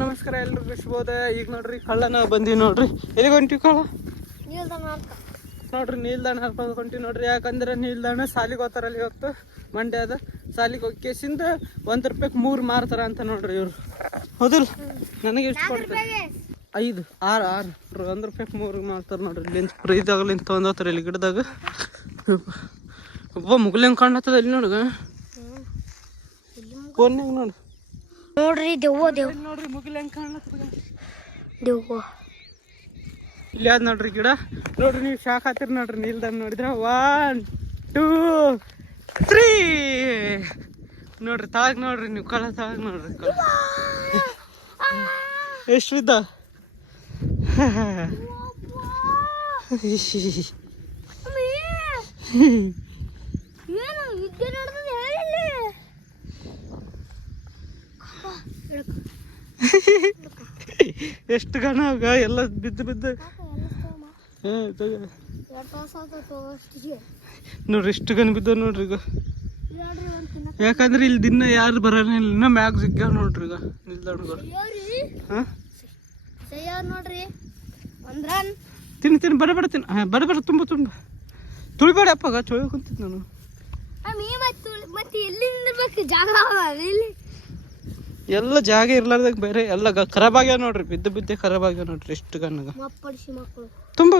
ನಮಸ್ಕಾರ ಎಲ್ರಿಗೂ ಶುಭೋದಯ. ಈಗ ನೋಡ್ರಿ ಕಳ್ಳನ ಬಂದೀವಿ ನೋಡ್ರಿ. ಎಲ್ಲಿಗೆ ಹೊಂಟಿವಿ ಕಳ್ಳ? ನೋಡ್ರಿ ನಿಲ್ದಾಣ ಹೊಂಟಿವಿ ನೋಡ್ರಿ. ಯಾಕಂದ್ರೆ ನಿಲ್ದಾಣ ಸಾಲಿಗೆ ಹೋಗ್ತಾರಲ್ಲಿ ಇವತ್ತು ಮಂಡ್ಯದ ಸಾಲಿಗೆ ಹೋಗಿ ಕೇಸಿಂದ 1 ರೂಪಾಯಿಗೆ 3 ಮಾರ್ತಾರ ಅಂತ ನೋಡ್ರಿ ಇವ್ರು. ಹೌದಿಲ್ಲ? ನನಗೆ ಎಷ್ಟು ಕೊಡ್ತಾರೆ? 5 6 1 ರೂಪಾಯಿಗೆ 3 ಮಾರ್ತಾರೆ ನೋಡ್ರಿ. ಇಲ್ಲಿಂದ ಫ್ರೀದಾಗಲಿಂದ ತೊಗೊಂಡೋಗ್ತಾರೆ ಇಲ್ಲಿ ಗಿಡದಾಗ. ಒಬ್ಬ ಮುಗ್ಲಂಗೆ ಕಾಣತ್ತದ ಇಲ್ಲಿ ನೋಡ್ಗ ಫೋನ್ಯಾಗ ನೋಡ್ರಿ ನೋಡ್ರಿ ಮುಗಿಲಂಗೆ ಕಾಣತ್ತದ ಇಲ್ಲಿ ಯಾವ್ದು ನೋಡ್ರಿ ಗಿಡ ನೋಡ್ರಿ. ನೀವು ಶಾಕ್ ಹಾತಿರಿ ನೋಡ್ರಿ ನಿಲ್ದಾಣ ನೋಡಿದ್ರೆ. 1 2 3 ನೋಡ್ರಿ ತಾಳಗ್ ನೋಡ್ರಿ ನೀವು ಕಳ್ಳ ತಾಳಗ್ ನೋಡ್ರಿ ಎಷ್ಟು ಬಿದ್ದ. ಎಷ್ಟು ಗಣ ಎಲ್ಲ ಬಿದ್ದು ಬಿದ್ದು ನೋಡ್ರಿ ಎಷ್ಟು ಗಣ ಬಿದ್ದ ನೋಡ್ರಿ ಈಗ. ಯಾಕಂದ್ರೆ ಇಲ್ಲಿ ದಿನ ಯಾರು ಬರೋಲ್ಲ, ಇನ್ನ ಮ್ಯಾಗ್ ಸಿಗ್ಯಾವ ನೋಡ್ರಿ ಈಗ ನಿಲ್ದಾಣಗಳು. ತಿನ್ನಿ ಬರಬೇಡ ತಿನ್ನ ಬರಬೇಡ ತುಂಬ ತುಳಿಬೇಡ ಅಪ್ಪಾಗ ಚೊಳ್ ಕುಂತಿದ್ ನಾನು. ಎಲ್ಲ ಜಾಗ ಇರ್ಲಾರ್ದಾಗ ಬೇರೆ ಎಲ್ಲ ಖರಾಬ್ ಆಗ್ಯಾವ ನೋಡ್ರಿ. ಬಿದ್ದೆ ಖರಾಬ್ ಆಗ್ಯಾವ ನೋಡ್ರಿ ಎಷ್ಟು ಗಣ್ಣಗ ತುಂಬ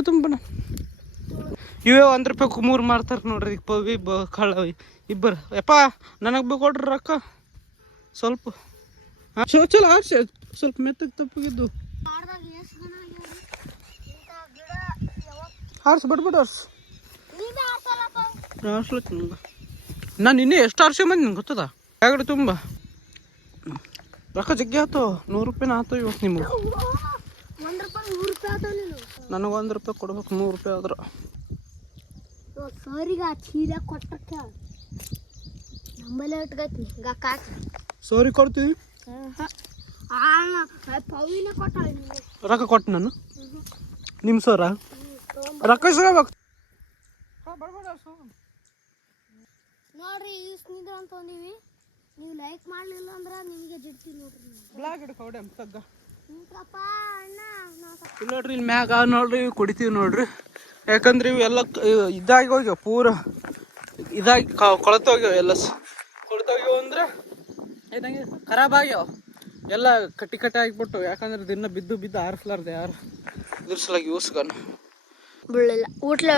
ಇವೇ 1 ರೂಪಾಯಿಗೆ 3 ಮಾರ್ತಾರ ನೋಡ್ರಿ. ಪವಿ ಕಳ್ಳ ಇಬ್ಬರು. ಯಪ್ಪ ನನಗೆ ಬೇಕು ಕೊಡ್ರಿ ರೊಕ್ಕ ಸ್ವಲ್ಪ. ಚಲೋ ಆರ್ಸ ಸ್ವಲ್ಪ ಮೆತ್ತಗೆ ತಪ್ಪಗಿದ್ದು ಆರ್ಸ್ ಬಿಡ್ಬಿಡು ಆರ್ಸ್ಲಕ್ಕ ನಂಗೆ. ನಾನು ಇನ್ನೂ ಎಷ್ಟು ಆರ್ಸ ಬಂದು ನಿಂಗೆ ಗೊತ್ತದ ಯಾಗಡೆ ತುಂಬ ರೊಕ್ಕ ಜಗ್ಗಿ ಆಯ್ತು. 100 ರೂಪಾಯಿನ ಆಯ್ತು ಇವತ್ತು ನಿಮ್ಗೆ. ನನಗೆ 1 ರೂಪಾಯಿ ಕೊಡ್ಬೇಕು 100 ರೂಪಾಯಿ ಆದ್ರೆ. ಸೋರಿ ಕೊಡ್ತೀವಿ ರೊಕ್ಕ ಕೊಟ್ಟು ನಾನು ನಿಮ್ಮ ಸೋರ ರೊಕ್ಕ ಸಿಗಬೇಕು ನೋಡ್ರಿ. ಅಂತ ಬಂದೀವಿ. ನೀವು ಲೈಕ್ ಮಾಡಲಿಲ್ಲ ಅಂದ್ರೆ ನಿಮಗೆ ಜಿಡ್ತೀವಿ ನೋಡ್ರಿ. ಬ್ಲಾಗ್ ಹಿಡ್ಕೊಡೆ ತಗ್ಗ ನೋಡ್ರಿ. ಇಲ್ಲಿ ಮ್ಯಾಗ ನೋಡ್ರಿ ಕುಡಿತೀವಿ ನೋಡ್ರಿ. ಯಾಕಂದ್ರೆ ಇವೆಲ್ಲ ಇದಾಗಿ ಹೋಗ್ಯಾವ ಪೂರ ಇದಾಗಿ ಕೊಳತೋಗ್ಯಾವ. ಎಲ್ಲ ಕೊಳತೋಗ್ಯಾವ ಅಂದ್ರೆ ಏನಾಗಿ ಖರಾಬ್ ಆಗ್ಯಾವ ಎಲ್ಲ ಕಟ್ಟಿ ಆಗಿಬಿಟ್ಟು. ಯಾಕಂದ್ರೆ ದಿನ ಬಿದ್ದು ಆರಿಸ್ಲಾರ್ದೆ ಯಾರು ಇದ್ರ ಸಲಾಗಿ ಯೂಸ್ಗನ ಬೀಳಿಲ್ಲ. ಊಟ್ಲ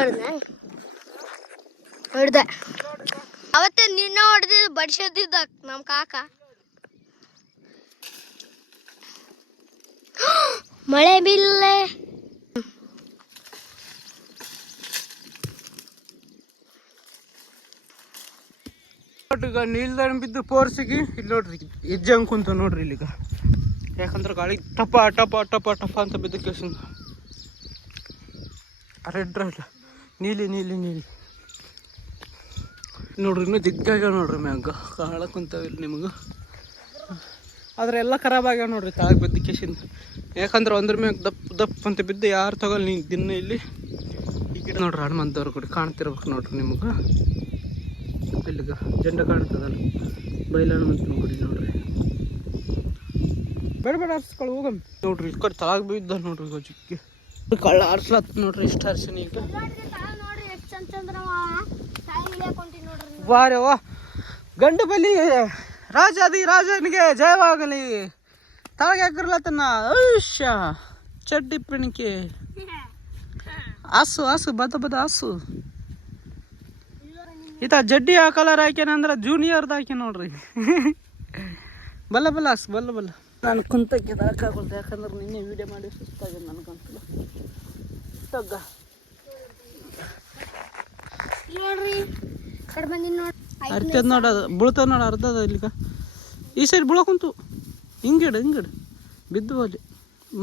ಹೊಡ್ದೆ ಅವತ್ತೆ ನಿನ್ನ ಹೊಡೆದಿದ್ದು ಬಡಿಸೋದಿದ್ದ ನಮ್ಮ ಕಾಕ. ಮಳೆ ಬಿಲ್ಲೆ ಈಗ ನಿಲ್ದಾಣ ಬಿದ್ದು ಪೋರ್ಸಿಗೆ ಇಲ್ಲಿ ನೋಡ್ರಿ ಹೆಜ್ಜಂಗೆ ಕುಂತ ನೋಡ್ರಿ ಇಲ್ಲಿಗ. ಯಾಕಂದ್ರೆ ಗಾಳಿ ಟಪ ಟಪ ಟಪ ಟಪ ಅಂತ ಬಿದ್ದು ಕೇಸಿಂದ ರೆಡ್ ನೀಲಿ ನೋಡ್ರಿ. ಇನ್ನೂ ದಿಗ್ಗಾಗ್ಯಾವ ನೋಡ್ರಿ ಮ್ಯಾಗ ಕಾಳ ಕುಂತಾವ ಇಲ್ಲಿ ನಿಮ್ಗೆ. ಆದ್ರೆ ಎಲ್ಲ ಖರಾಬ್ ಆಗ್ಯಾವ ನೋಡ್ರಿ ತಾಳಗೆ ಬಿದ್ದು ಕೇಸಿಂದ. ಯಾಕಂದ್ರೆ ಒಂದ್ರ ಮ್ಯಾಗ ದಪ್ಪ ಅಂತ ಬಿದ್ದು ಯಾರು ತಗೊಳ್ಳಿ ನೀವು ದಿನ ಇಲ್ಲಿ ಈ ಗಿಡ ನೋಡ್ರಿ. ಹನುಮಂತವ್ರ ಗುಡಿ ಕಾಣ್ತಿರ್ಬೇಕು ನೋಡ್ರಿ ನಿಮ್ಗೆ. ಇಲ್ಲಿಗ ಜೆಂಡ ಕಾಣ್ತದಲ್ಲ ಬೈಲ ಹನುಮಂತನ ಗುಡಿ ನೋಡ್ರಿ. ಬೇಡ ಆರಿಸ್ಕೊಳ್ಳಿ ಹೋಗಮ್ ನೋಡ್ರಿ. ಈ ಕಡೆ ತಳಗ ಬಿದ್ದ ನೋಡ್ರಿ ಈಗ ಜಿಕ್ಕಿ ಕಳ್ಳ ಆರಿಸ್ಲತ್ತ ನೋಡ್ರಿ. ಇಷ್ಟು ಆರಿಸಿನ ಈಗ ವಾರೆ ವಾ ಗಂಡು ಬಲಿ ರಾಜನಿಗೆ ಜಯವಾಗಲಿ. ತಳಗೆ ಹಾಕಿರ್ಲತ್ತನ ಐಶ್ಯ ಚಡ್ಡಿ ಪಿಣಿಕೆ ಆಸು ಬದ ಆಸು. ಈತ ಜಡ್ಡಿ ಆ ಕಲರ್ ಹಾಕ್ಯಾನಂದ್ರೆ ಜೂನಿಯರ್ದು ಹಾಕಿ ನೋಡ್ರಿ. ಬಲ್ಲ ಆಸು ಬಲ್ಲ ನಾನು ಕುಂತಕ್ಕೆ ಹಾಕಾಗೊಳ್ದು. ಯಾಕಂದ್ರೆ ನಿನ್ನೆ ವಿಡಿಯೋ ಮಾಡಿ ಸುಸ್ತಾಗಿದೆ ನನಗಂತಲ್ಲ. ತಗ್ಗ ಅರ್ಥ ನೋಡೋದು ಬೀಳ್ತದ ನೋಡ ಅರ್ಧದ ಇಲ್ಲಿಗ. ಈ ಸೈಡ್ ಬೀಳಕುಂತು ಹಿಂಗಿಡ ಬಿದ್ದು ಅಲ್ಲಿ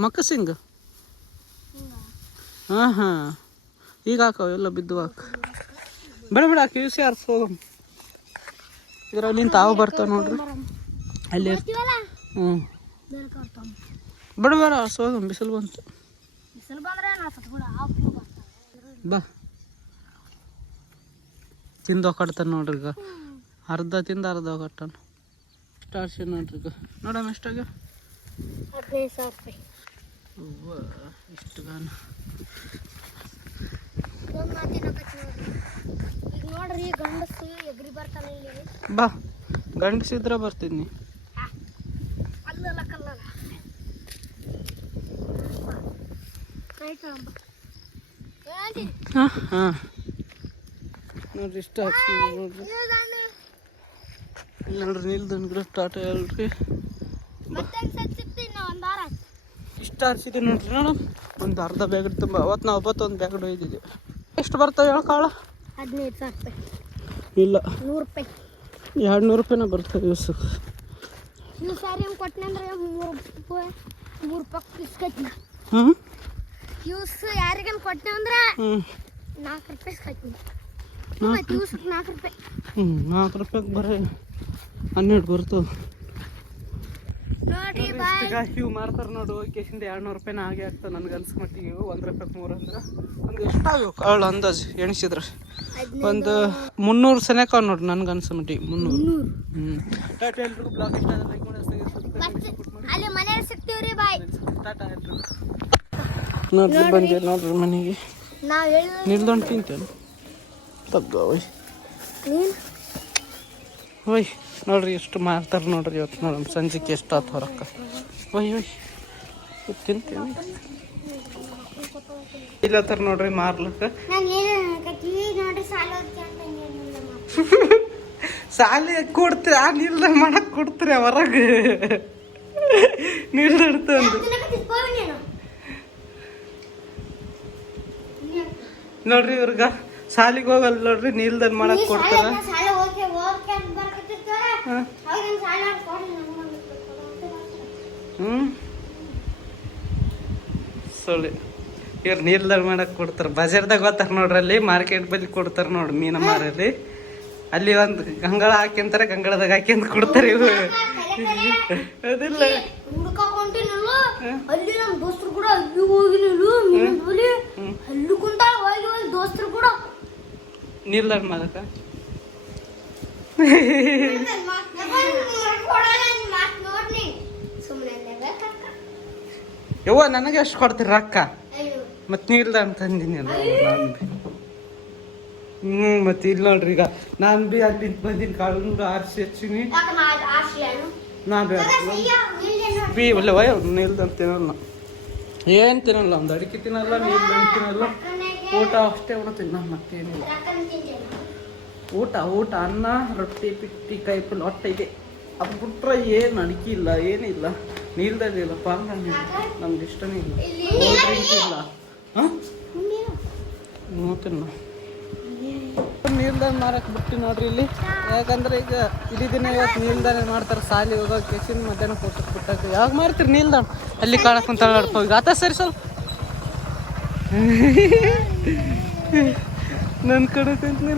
ಮಕ್ಕಸಿಂಗ. ಹಾಂ ಈಗ ಹಾಕವ ಎಲ್ಲ ಬಿದ್ದು ಹಾಕ. ಬೇಡ ಕಿವಿಸಿ ಆರ್ಸ್ ಹೋಗಮ್. ಇದ್ರಲ್ಲಿ ತಾವು ಬರ್ತಾವ ನೋಡ್ರಿ ಅಲ್ಲಿ. ಬೇಡ ಆರ್ಸ್ ಹೋಗಮ್. ಬಿಸಿಲು ಬಂತು ಬಾ. ತಿಂದು ಹೋಗ್ತಾನೆ ನೋಡ್ರಿ ಈಗ. ಅರ್ಧ ತಿಂದು ಅರ್ಧ ಹೋಗ್ತಾನ. ಸ್ಟಾರ್ಸ್ ನೋಡ್ರಿ ಈಗ ನೋಡಮ್ಮ ಎಷ್ಟಾಗ 15,000 ರೂಪಾಯಿ. ಇಷ್ಟು ಗಾನ ಒಂದು ಮಾತಿನಕತ್ತಿ ನೋಡ್ರಿ. ಈಗ ನೋಡ್ರಿ ಗಂಡಸು ಎಗ್ರಿ ಬರ್ತಾನೆ ಇಲ್ಲಿ. ಬಾ ಗಂಡಸಿದ್ರೆ ಬರ್ತಿದ್ನಿ. ಅಲ್ಲಲ್ಲ ಕಲ್ಲಲ್ಲ ಹಾಂ ಹಾಂ ನೋಡ್ರಿ ಇಷ್ಟ ಹಾಕ್ಸಿ ನೋಡ್ರಿ. ಇಲ್ಲ ನೋಡ್ರಿ ನಿಲ್ದನ್ಗ್ರ ಟಾಟಾ ಹೇಳ್ರಿ. ಇಷ್ಟ ಹಾರಿಸಿದ್ವಿ ನೋಡ್ರಿ ಮೇಡಮ್. ಒಂದು ಅರ್ಧ ಬ್ಯಾಗ್ ತುಂಬ. ಅವತ್ತು ನಾವು ಒಂದು ಬ್ಯಾಗ್ ಒಯ್ದಿದ್ವಿ. ಎಷ್ಟು ಬರ್ತಾವೆ ಹೇಳ ಕಾಳು? 15,000 ರೂಪಾಯಿ. ಇಲ್ಲ 100 ರೂಪಾಯಿ. 200 ರೂಪಾಯಿನ ಬರ್ತವೆ ದಿವ್ಸಕ್ಕೆ. ನೀವು ಸಾರಿ ಹೆಂಗೆ ಕೊಟ್ಟನೆ ಅಂದ್ರೆ 3 ರೂಪಾಯಿ ಇಸ್ಕೈತಿ. ಹಾಂ ಯೂಸ್ ಯಾರಿಗನ್ ಕೊಟ್ಟನೆ ಅಂದ್ರೆ 4 ರೂಪಾಯಿ ಇಸ್ಕೈತಿ. ಮತ್ತು ಯೂಸಕ್ಕೆ 4 ರೂಪಾಯಿ. 4 ರೂಪಾಯಿಗೆ ಬರೀ 12 ಬರ್ತವೆ ನೋಡ್ರಿ. ಇವು ಮಾರ್ತಾರೆ ನೋಡು. ಕೇಸಿಂದ 200 ರೂಪಾಯಿನ ಹಾಗೆ ಆಗ್ತದೆ ನನಗೆ ಅನ್ಸ್ಕ ಮಟ್ಟಿಗೆ. ಇವು 1 ರೂಪಾಯಿಗೆ 3 ಅಂದ್ರೆ ಒಂದು ಎಷ್ಟಾವು ಕಾಳು ಅಂದಾಜು ಎಣಿಸಿದ್ರೆ ಒಂದು 300 ಸನೇಕ ನೋಡ್ರಿ ನನಗೆ ಅನ್ಸೋ ಮಟ್ಟಿಗೆ 300. ಟಾಟಾ ಎಲ್ರಿಗೂ ಬ್ಲಾಗ್ ಇಷ್ಟ ಆದರೆ ಲೈಕ್ ಮಾಡಿ ಅಲ್ಲಿ ಮನೆಯಲ್ಲಿ ಸಿಗ್ತೀವ್ರಿ ಬಾಯ್. ಟಾಟಾ ಎಲ್ರಿಗೂ. ನೋಡ್ರಿ ಬಂದೆ ನೋಡ್ರಿ ಮನೆಗೆ. ನಾವು ನಿಲ್ದೊಂಡು ತಿಂತೇನೆ ತಗ್ಗ ಒಯ್ ನೀನು ಒಯ್ ನೋಡ್ರಿ ಎಷ್ಟು ಮಾರ್ತಾರೆ ನೋಡ್ರಿ. ಇವತ್ತು ನೋಡೋಣ ಸಂಜೆಗೆ ಎಷ್ಟು ಆತು ಹೊರಕ್ಕೆ. ಒಯ್ ತಿಂತೇನೆ ಇಲ್ಲ ತರ ನೋಡ್ರಿ ಮಾರ್ಲಕ್ಕೆ. ಸಾಲಿ ಕೊಡ್ತೀರಿ ಆ ನಿಲ್ದ ಮಾಡಕ್ ಕೊಡ್ತೀರಿ ಹೊರಗೆ ನಿಲ್ದಡ್ತಂದು ನೋಡ್ರಿ. ಇವ್ರಿಗ ಸಾಲಿಗೆ ಹೋಗಲ್ಲ ನೋಡ್ರಿ ನಿಲ್ದನ್ ಮಾಡಕ್ ಕೊಡ್ತಾರ. ಸೊಳ್ಳಿ ಇವ್ರು ನೀರ್ದಾಗ ಮಾಡಕ್ ಕೊಡ್ತಾರ. ಬಜಾರ್ದಾಗ ಹೋಗ್ತಾರ ನೋಡ್ರಿ. ಅಲ್ಲಿ ಮಾರ್ಕೆಟ್ ಬಲ್ಲಿ ಕೊಡ್ತಾರ ನೋಡ್ರಿ ಮೀನ ಮಾರಲ್ಲಿ. ಅಲ್ಲಿ ಒಂದು ಗಂಗಳ ಹಾಕ್ಯಂತಾರೆ, ಗಂಗಳದಾಗ ಹಾಕ್ಯಂತ ಕೊಡ್ತಾರೆ ಇವು. ಅದಿಲ್ಲ ಅಲ್ಲಿ ನಮ್ಮ ದೋಸ್ತರು ಕೂಡ ಅಲ್ಲಿ ಹೋಗಿನಳು ಮೀನು ಬಲಿ ಅಲ್ಲಿ ಕುಂತಾಳ ಹೋಗಿ ದೋಸ್ತರು ಕೂಡ ನೀರ್ದಾಗ ಮಾಡಕ ಯವ್ವ ನನಗೆ ಎಷ್ಟು ಕೊಡ್ತೀರಿ ರೊಕ್ಕ? ಮತ್ತೆ ನೀರ್ದ ಅಂತಂದಿನಿ ಅಲ್ಲ ನಾನು ಬಿ. ಮತ್ತೆ ಇಲ್ಲಿ ನೋಡ್ರಿ ಈಗ ನಾನು ಬಿ ಅಲ್ಲಿ ಬಂದಿನಿ ಕಾಳು ಆರಿಸಿ ಹಚ್ಚಿನಿ. ನಾನು ಬಿ ಒಳ್ಳೆ ವಯ ನೀಲ್ದಂತ ತಿನ್ನಲ್ಲ, ಏನು ತಿನ್ನಲ್ಲ. ಒಂದು ಅಡಿಕೆ ತಿನ್ನಲ್ಲ, ನೀಲ್ದಂತ ತಿನ್ನಲ್ಲ. ಊಟ ಅಷ್ಟೇ ಉಣ್ತೀನಿ ನಾನು, ಮತ್ತೇನಿಲ್ಲ. ಊಟ ಅನ್ನ ರೊಟ್ಟಿ ಪಿಟ್ಟಿ ಕಾಯಿಪಲ್ಲೆ ಹೊಟ್ಟೆಗೆ ಅದು ಬಿಟ್ರೆ ಏನು ಅಡಿಕೆ ಇಲ್ಲ, ಏನಿಲ್ಲ. ನೀಲ್ದಿಲ್ಲಪ್ಪ ನಮ್ಗೆ ಇಷ್ಟನೇ ಇಲ್ಲ. ಕೋಲ್ಡ್ ಡ್ರಿಂಕ್ ಇಲ್ಲ. ಹಾಂ ನೋಡ್ತೀನಿ ನೀಲ್ದಾನೆ ಮಾರಕ್ಕೆ ಬಿಟ್ಟು ನೋಡ್ರಿ ಇಲ್ಲಿ. ಯಾಕಂದ್ರೆ ಈಗ ಇಡೀ ದಿನ ಇವತ್ತು ನೀಲ್ದಾನೆ ಮಾಡ್ತಾರೆ. ಸಾಲಿ ಹೋಗೋಕೆ ಕೆಸಿನ ಮಧ್ಯಾಹ್ನ ಕೊಟ್ಟು ಬಿಟ್ಟಾಕ ಯಾವಾಗ ಮಾಡ್ತೀರಿ ನೀಲ್ದಾಣ? ಅಲ್ಲಿ ಕಾಳಕ್ಕೆ ಕುಂತ ಈಗ ಆತ ಸರಿ ಸ್ವಲ್ಪ ನನ್ನ ಕಡೆ ಕುಂತೀನಿ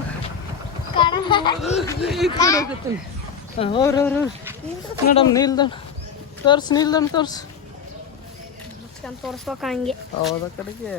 ಈ ಕಡೆ ಕುಂತೀನಿ. ಅವ್ರವ್ರು ಮೇಡಮ್ ನೀಲ್ದಾಣ ತೋರ್ಸು, ನೀಲ್ದಾಣ ತೋರ್ಸು. ತೋರಿಸ್ಬೇಕು ಹಂಗೆ ಹೌದ ಕಡೆಗೆ